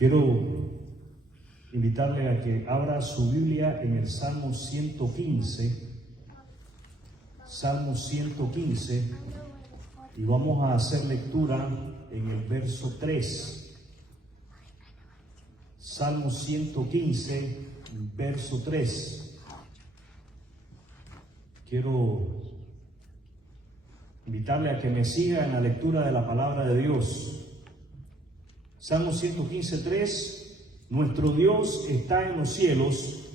Quiero invitarle a que abra su Biblia en el Salmo 115. Salmo 115. Y vamos a hacer lectura en el verso 3. Salmo 115, verso 3. Quiero invitarle a que me siga en la lectura de la palabra de Dios. Salmo 115, 3. Nuestro Dios está en los cielos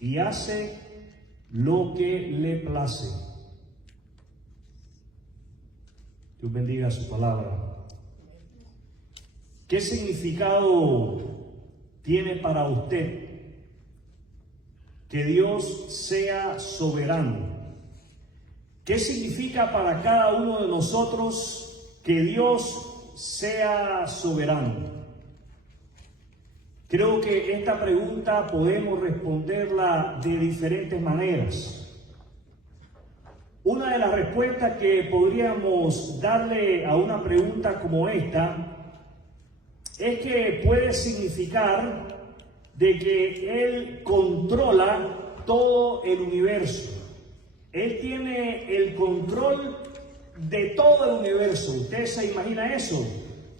y hace lo que le place. Dios bendiga su palabra. ¿Qué significado tiene para usted que Dios sea soberano? ¿Qué significa para cada uno de nosotros que Dios sea soberano? Creo que esta pregunta podemos responderla de diferentes maneras. Una de las respuestas que podríamos darle a una pregunta como esta es que puede significar de que Él controla todo el universo. Él tiene el control de todo el universo. ¿Usted se imagina eso?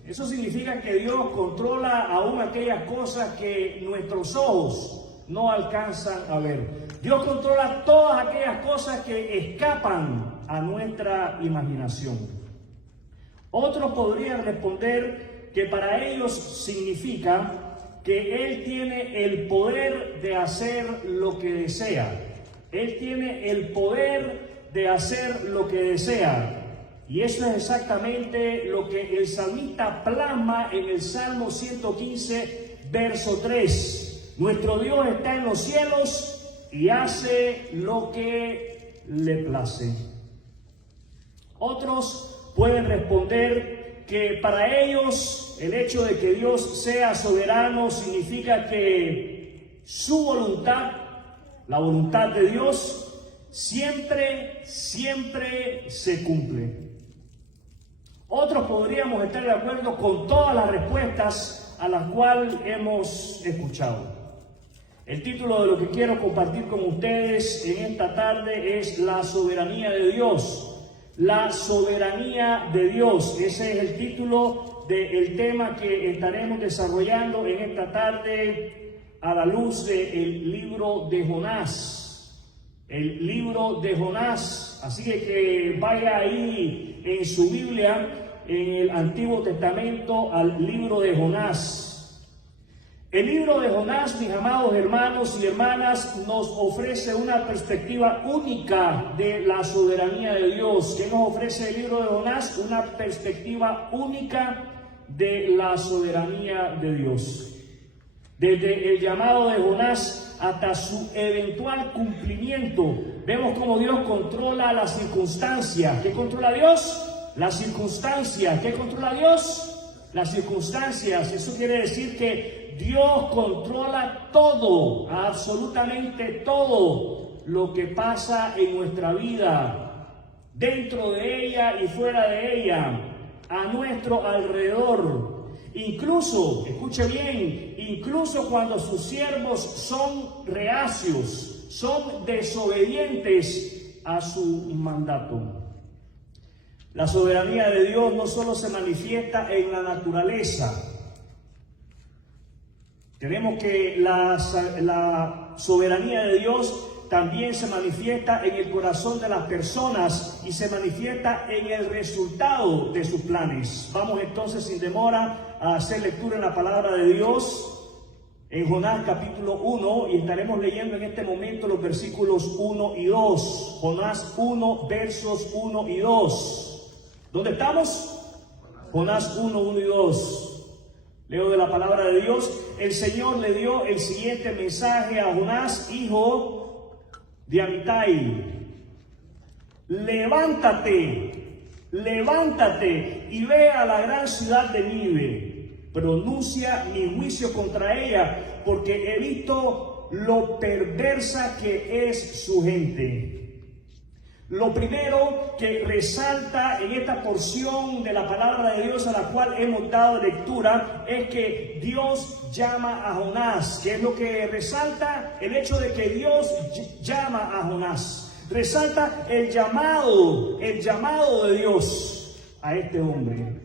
Eso significa que Dios controla aún aquellas cosas que nuestros ojos no alcanzan a ver. Dios controla todas aquellas cosas que escapan a nuestra imaginación. Otros podrían responder que para ellos significa que Él tiene el poder de hacer lo que desea. Él tiene el poder de hacer lo que desea. Y eso es exactamente lo que el salmista plasma en el Salmo 115, verso 3. Nuestro Dios está en los cielos y hace lo que le place. Otros pueden responder que para ellos el hecho de que Dios sea soberano significa que su voluntad, la voluntad de Dios, siempre se cumple. Otros podríamos estar de acuerdo con todas las respuestas a las cuales hemos escuchado. El título de lo que quiero compartir con ustedes en esta tarde es la soberanía de Dios. La soberanía de Dios. Ese es el título del tema que estaremos desarrollando en esta tarde a la luz del libro de Jonás. El libro de Jonás. Así que vaya ahí en su Biblia, en el Antiguo Testamento, al libro de Jonás. El libro de Jonás, mis amados hermanos y hermanas, nos ofrece una perspectiva única de la soberanía de Dios. ¿Qué nos ofrece el libro de Jonás? Una perspectiva única de la soberanía de Dios. Desde el llamado de Jonás hasta su eventual cumplimiento, vemos cómo Dios controla las circunstancias. ¿Qué controla Dios? Las circunstancias. ¿Qué controla Dios? Las circunstancias. Eso quiere decir que Dios controla todo, absolutamente todo lo que pasa en nuestra vida, dentro de ella y fuera de ella, a nuestro alrededor. Incluso, escuche bien, incluso cuando sus siervos son reacios, son desobedientes a su mandato. La soberanía de Dios no solo se manifiesta en la naturaleza. Tenemos que la soberanía de Dios también se manifiesta en el corazón de las personas y se manifiesta en el resultado de sus planes. Vamos entonces sin demora a hacer lectura en la palabra de Dios en Jonás capítulo 1 y estaremos leyendo en este momento los versículos 1 y 2. Jonás 1, versos 1 y 2. ¿Dónde estamos? Jonás 1, 1 y 2. Leo de la palabra de Dios. El Señor le dio el siguiente mensaje a Jonás, hijo de Amitai. Levántate y ve a la gran ciudad de Nínive. Pronuncia mi juicio contra ella, porque he visto lo perversa que es su gente. Lo primero que resalta en esta porción de la palabra de Dios a la cual hemos dado lectura es que Dios llama a Jonás. ¿Qué es lo que resalta? El hecho de que Dios llama a Jonás. Resalta el llamado de Dios a este hombre.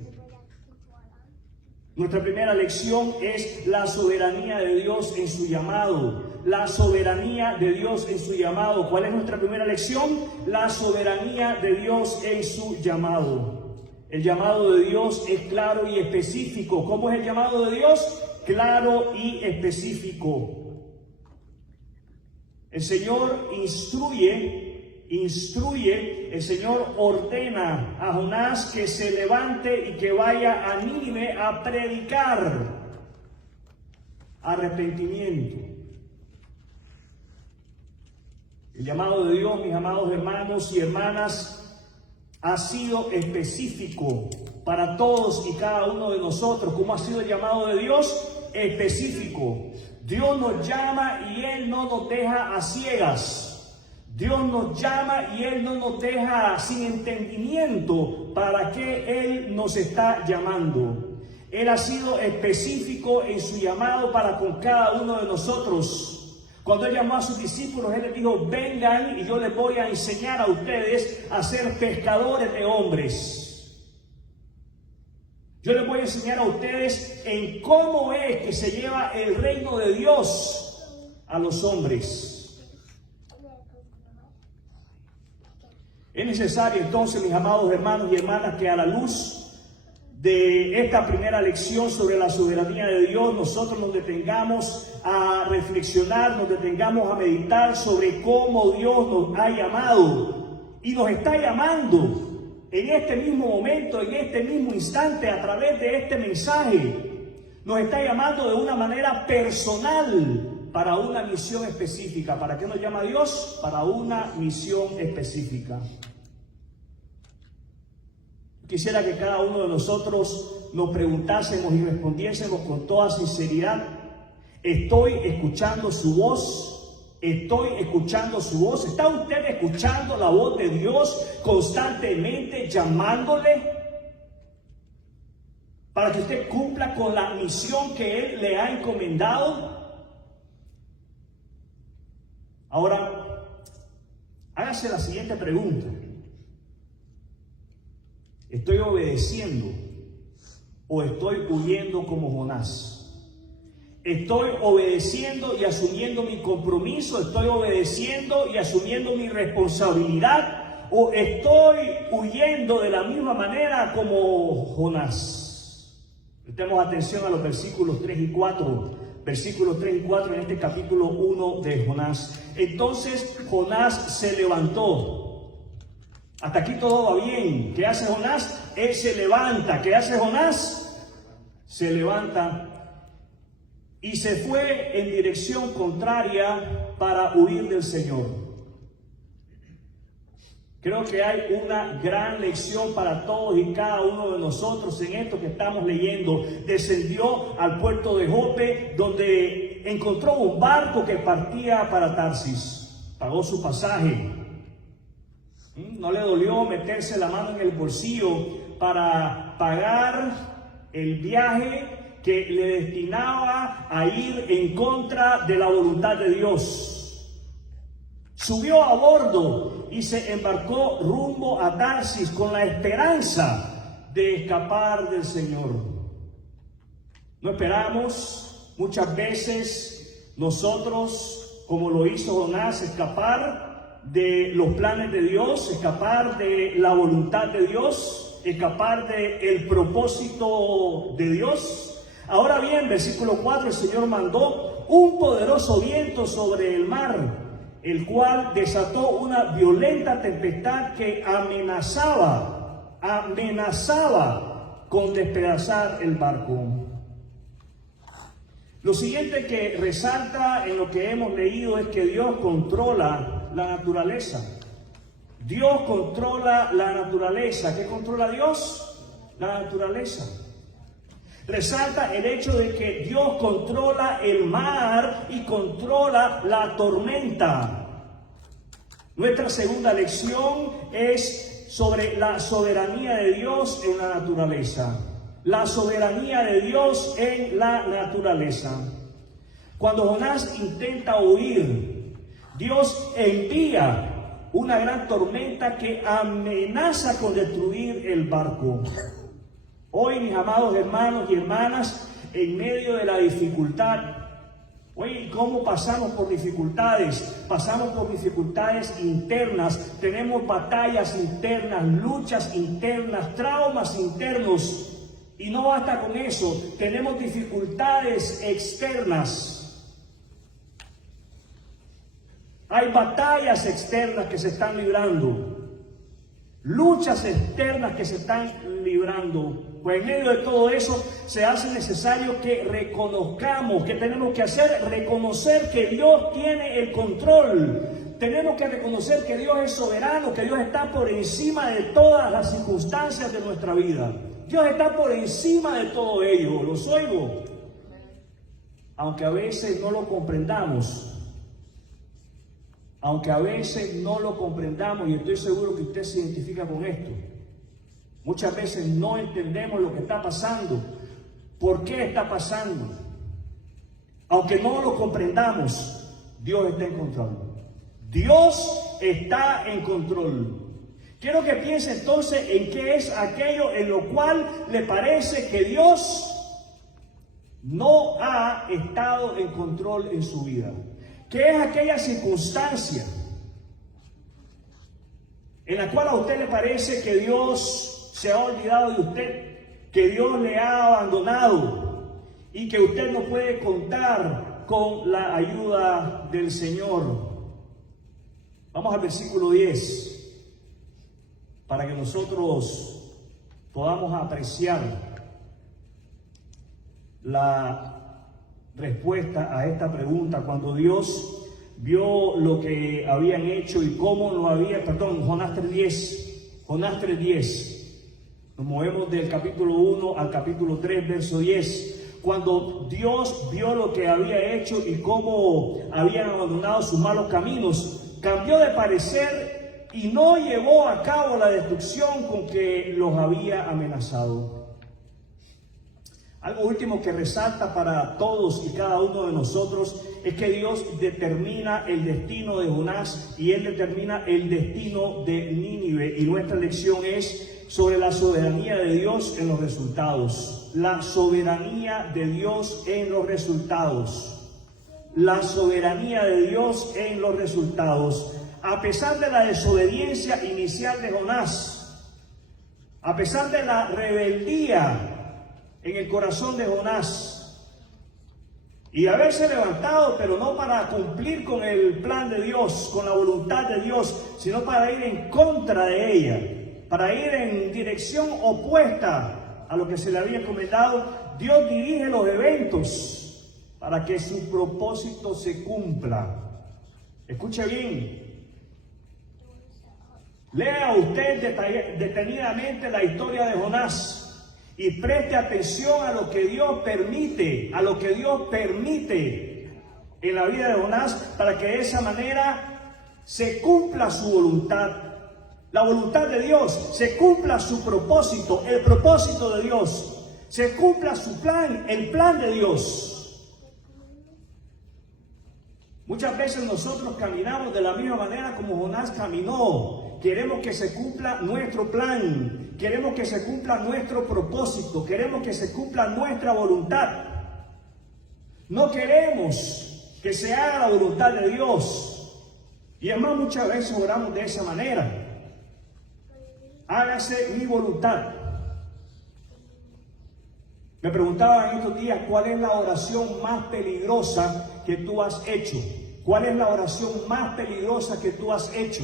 Nuestra primera lección es la soberanía de Dios en su llamado. La soberanía de Dios en su llamado. ¿Cuál es nuestra primera lección? La soberanía de Dios en su llamado. El llamado de Dios es claro y específico. ¿Cómo es el llamado de Dios? Claro y específico. El Señor instruye, el Señor ordena a Jonás que se levante y que vaya a Nínive a predicar arrepentimiento. El llamado de Dios, mis amados hermanos y hermanas, ha sido específico para todos y cada uno de nosotros. ¿Cómo ha sido el llamado de Dios? Específico. Dios nos llama y Él no nos deja a ciegas. Dios nos llama y Él no nos deja sin entendimiento para qué Él nos está llamando. Él ha sido específico en su llamado para con cada uno de nosotros. Cuando Él llamó a sus discípulos, Él les dijo: vengan y yo les voy a enseñar a ustedes a ser pescadores de hombres. Yo les voy a enseñar a ustedes en cómo es que se lleva el reino de Dios a los hombres. Es necesario entonces, mis amados hermanos y hermanas, que a la luz de esta primera lección sobre la soberanía de Dios, nosotros nos detengamos a reflexionar, nos detengamos a meditar sobre cómo Dios nos ha llamado y nos está llamando en este mismo momento, en este mismo instante, a través de este mensaje. Nos está llamando de una manera personal para una misión específica. ¿Para qué nos llama Dios? Para una misión específica. Quisiera que cada uno de nosotros nos preguntásemos y respondiésemos con toda sinceridad: ¿estoy escuchando su voz? ¿Estoy escuchando su voz? ¿Está usted escuchando la voz de Dios constantemente llamándole para que usted cumpla con la misión que Él le ha encomendado? Ahora, hágase la siguiente pregunta: ¿estoy obedeciendo o estoy huyendo como Jonás? ¿Estoy obedeciendo y asumiendo mi compromiso? ¿Estoy obedeciendo y asumiendo mi responsabilidad? ¿O estoy huyendo de la misma manera como Jonás? Prestemos atención a los versículos 3 y 4. Versículos 3 y 4 en este capítulo 1 de Jonás. Entonces Jonás se levantó. Hasta aquí todo va bien. ¿Qué hace Jonás? Él se levanta. ¿Qué hace Jonás? Se levanta y se fue en dirección contraria para huir del Señor. Creo que hay una gran lección para todos y cada uno de nosotros en esto que estamos leyendo. Descendió al puerto de Jope, donde encontró un barco que partía para Tarsis. Pagó su pasaje. No le dolió meterse la mano en el bolsillo para pagar el viaje que le destinaba a ir en contra de la voluntad de Dios. Subió a bordo y se embarcó rumbo a Tarsis con la esperanza de escapar del Señor. No esperamos muchas veces nosotros, como lo hizo Jonás, escapar de los planes de Dios, escapar de la voluntad de Dios, escapar del propósito de Dios. Ahora bien, versículo 4, el Señor mandó un poderoso viento sobre el mar, el cual desató una violenta tempestad que amenazaba con despedazar el barco. Lo siguiente que resalta en lo que hemos leído es que Dios controla la naturaleza. Dios controla la naturaleza. ¿Qué controla Dios? La naturaleza. Resalta el hecho de que Dios controla el mar y controla la tormenta. Nuestra segunda lección es sobre la soberanía de Dios en la naturaleza. La soberanía de Dios en la naturaleza. Cuando Jonás intenta huir, Dios envía una gran tormenta que amenaza con destruir el barco. Hoy, mis amados hermanos y hermanas, en medio de la dificultad, oye, ¿cómo pasamos por dificultades? Pasamos por dificultades internas, tenemos batallas internas, luchas internas, traumas internos. Y no basta con eso, tenemos dificultades externas. Hay batallas externas que se están librando, luchas externas que se están librando. Pues en medio de todo eso se hace necesario que reconozcamos, ¿qué tenemos que hacer? Reconocer que Dios tiene el control. Tenemos que reconocer que Dios es soberano, que Dios está por encima de todas las circunstancias de nuestra vida. Dios está por encima de todo ello, los oigo. Aunque a veces no lo comprendamos. Aunque a veces no lo comprendamos, y estoy seguro que usted se identifica con esto. Muchas veces no entendemos lo que está pasando. ¿Por qué está pasando? Aunque no lo comprendamos, Dios está en control. Dios está en control. Quiero que piense entonces en qué es aquello en lo cual le parece que Dios no ha estado en control en su vida. ¿Qué es aquella circunstancia en la cual a usted le parece que Dios se ha olvidado de usted, que Dios le ha abandonado y que usted no puede contar con la ayuda del Señor? Vamos al versículo 10 para que nosotros podamos apreciar la respuesta a esta pregunta. Cuando Dios vio lo que habían hecho y cómo lo había, Jonás 3:10. Nos movemos del capítulo 1 al capítulo 3, verso 10. Cuando Dios vio lo que había hecho y cómo habían abandonado sus malos caminos, cambió de parecer y no llevó a cabo la destrucción con que los había amenazado. Algo último que resalta para todos y cada uno de nosotros es que Dios determina el destino de Jonás y Él determina el destino de Nínive. Y nuestra lección es sobre la soberanía de Dios en los resultados. La soberanía de Dios en los resultados. La soberanía de Dios en los resultados. A pesar de la desobediencia inicial de Jonás, a pesar de la rebeldía en el corazón de Jonás y haberse levantado, pero no para cumplir con el plan de Dios, con la voluntad de Dios, sino para ir en contra de ella, para ir en dirección opuesta a lo que se le había encomendado, Dios dirige los eventos para que su propósito se cumpla. Escuche bien. Lea usted detenidamente la historia de Jonás y preste atención a lo que Dios permite, en la vida de Jonás, para que de esa manera se cumpla su voluntad. La voluntad de Dios, se cumpla su propósito, el propósito de Dios, se cumpla su plan, el plan de Dios. Muchas veces nosotros caminamos de la misma manera como Jonás caminó. Queremos que se cumpla nuestro plan, queremos que se cumpla nuestro propósito, queremos que se cumpla nuestra voluntad. No queremos que se haga la voluntad de Dios. Y además muchas veces oramos de esa manera. Hágase mi voluntad. Me preguntaba en estos días, ¿cuál es la oración más peligrosa que tú has hecho? ¿Cuál es la oración más peligrosa que tú has hecho?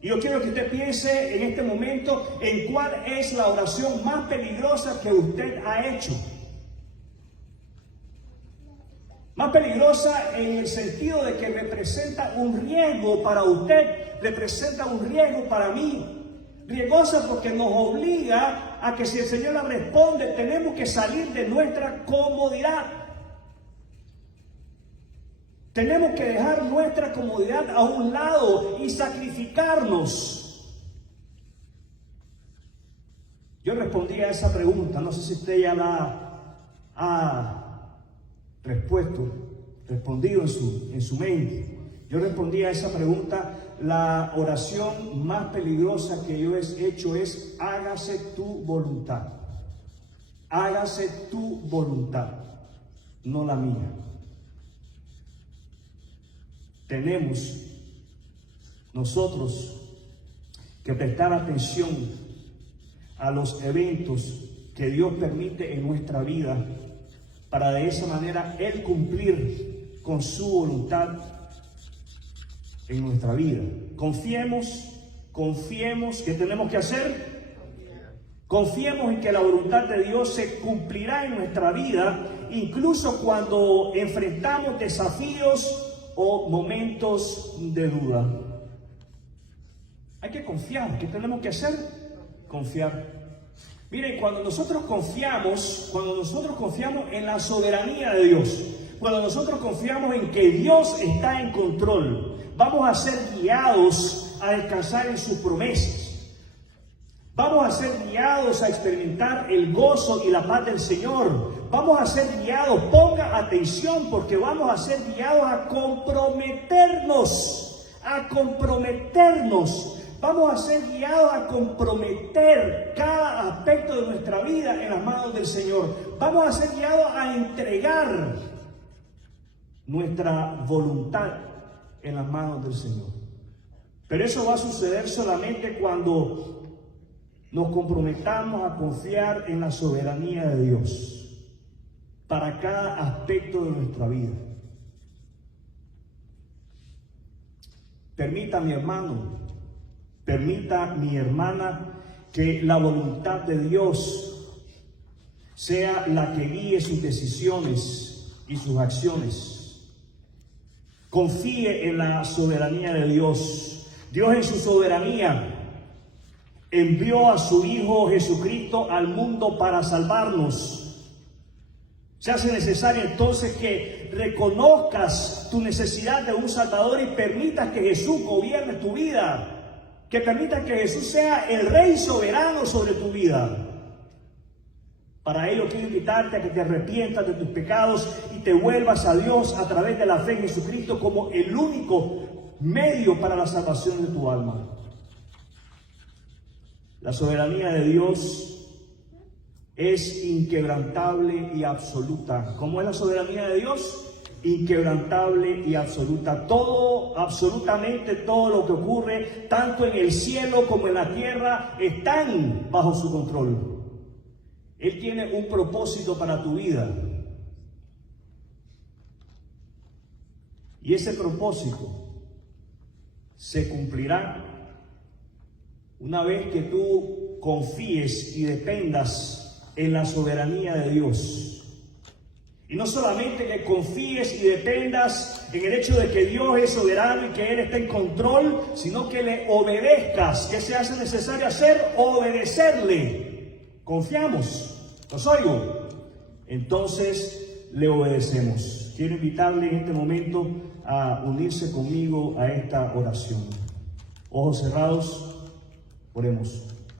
Y yo quiero que usted piense en este momento en cuál es la oración más peligrosa que usted ha hecho. Más peligrosa en el sentido de que representa un riesgo para usted, representa un riesgo para mí. Riesgosa porque nos obliga a que si el Señor la responde, tenemos que salir de nuestra comodidad. Tenemos que dejar nuestra comodidad a un lado y sacrificarnos. Yo respondí a esa pregunta, no sé si usted ya la ha respondido en su mente. Yo respondí a esa pregunta: la oración más peligrosa que yo he hecho es: hágase tu voluntad. Hágase tu voluntad, no la mía. Tenemos nosotros que prestar atención a los eventos que Dios permite en nuestra vida, para de esa manera Él cumplir con su voluntad en nuestra vida. Confiemos. ¿Qué tenemos que hacer? Confiemos en que la voluntad de Dios se cumplirá en nuestra vida, incluso cuando enfrentamos desafíos o momentos de duda. Hay que confiar. ¿Qué tenemos que hacer? Confiar. Miren, cuando nosotros confiamos en la soberanía de Dios, cuando nosotros confiamos en que Dios está en control, vamos a ser guiados a descansar en sus promesas. Vamos a ser guiados a experimentar el gozo y la paz del Señor. Vamos a ser guiados, ponga atención, porque vamos a ser guiados a comprometernos. Vamos a ser guiados a comprometer cada aspecto de nuestra vida en las manos del Señor. Vamos a ser guiados a entregar nuestra voluntad en las manos del Señor. Pero eso va a suceder solamente cuando nos comprometamos a confiar en la soberanía de Dios para cada aspecto de nuestra vida. Permita, mi hermano, permita, mi hermana, que la voluntad de Dios sea la que guíe sus decisiones y sus acciones. Confíe en la soberanía de Dios. Dios, en su soberanía, envió a su Hijo Jesucristo al mundo para salvarnos. Se hace necesario entonces que reconozcas tu necesidad de un Salvador y permitas que Jesús gobierne tu vida, que permitas que Jesús sea el Rey soberano sobre tu vida. Para ello quiero invitarte a que te arrepientas de tus pecados y te vuelvas a Dios a través de la fe en Jesucristo como el único medio para la salvación de tu alma. La soberanía de Dios es inquebrantable y absoluta. ¿Cómo es la soberanía de Dios? Inquebrantable y absoluta. Todo, absolutamente todo lo que ocurre, tanto en el cielo como en la tierra, están bajo su control. Él tiene un propósito para tu vida. Y ese propósito se cumplirá una vez que tú confíes y dependas en la soberanía de Dios. Y no solamente que confíes y dependas en el hecho de que Dios es soberano y que Él está en control, sino que le obedezcas. ¿Qué se hace necesario hacer? Obedecerle. Confiamos. ¿Los oigo? Entonces le obedecemos. Quiero invitarle en este momento a unirse conmigo a esta oración. Ojos cerrados. Oremos.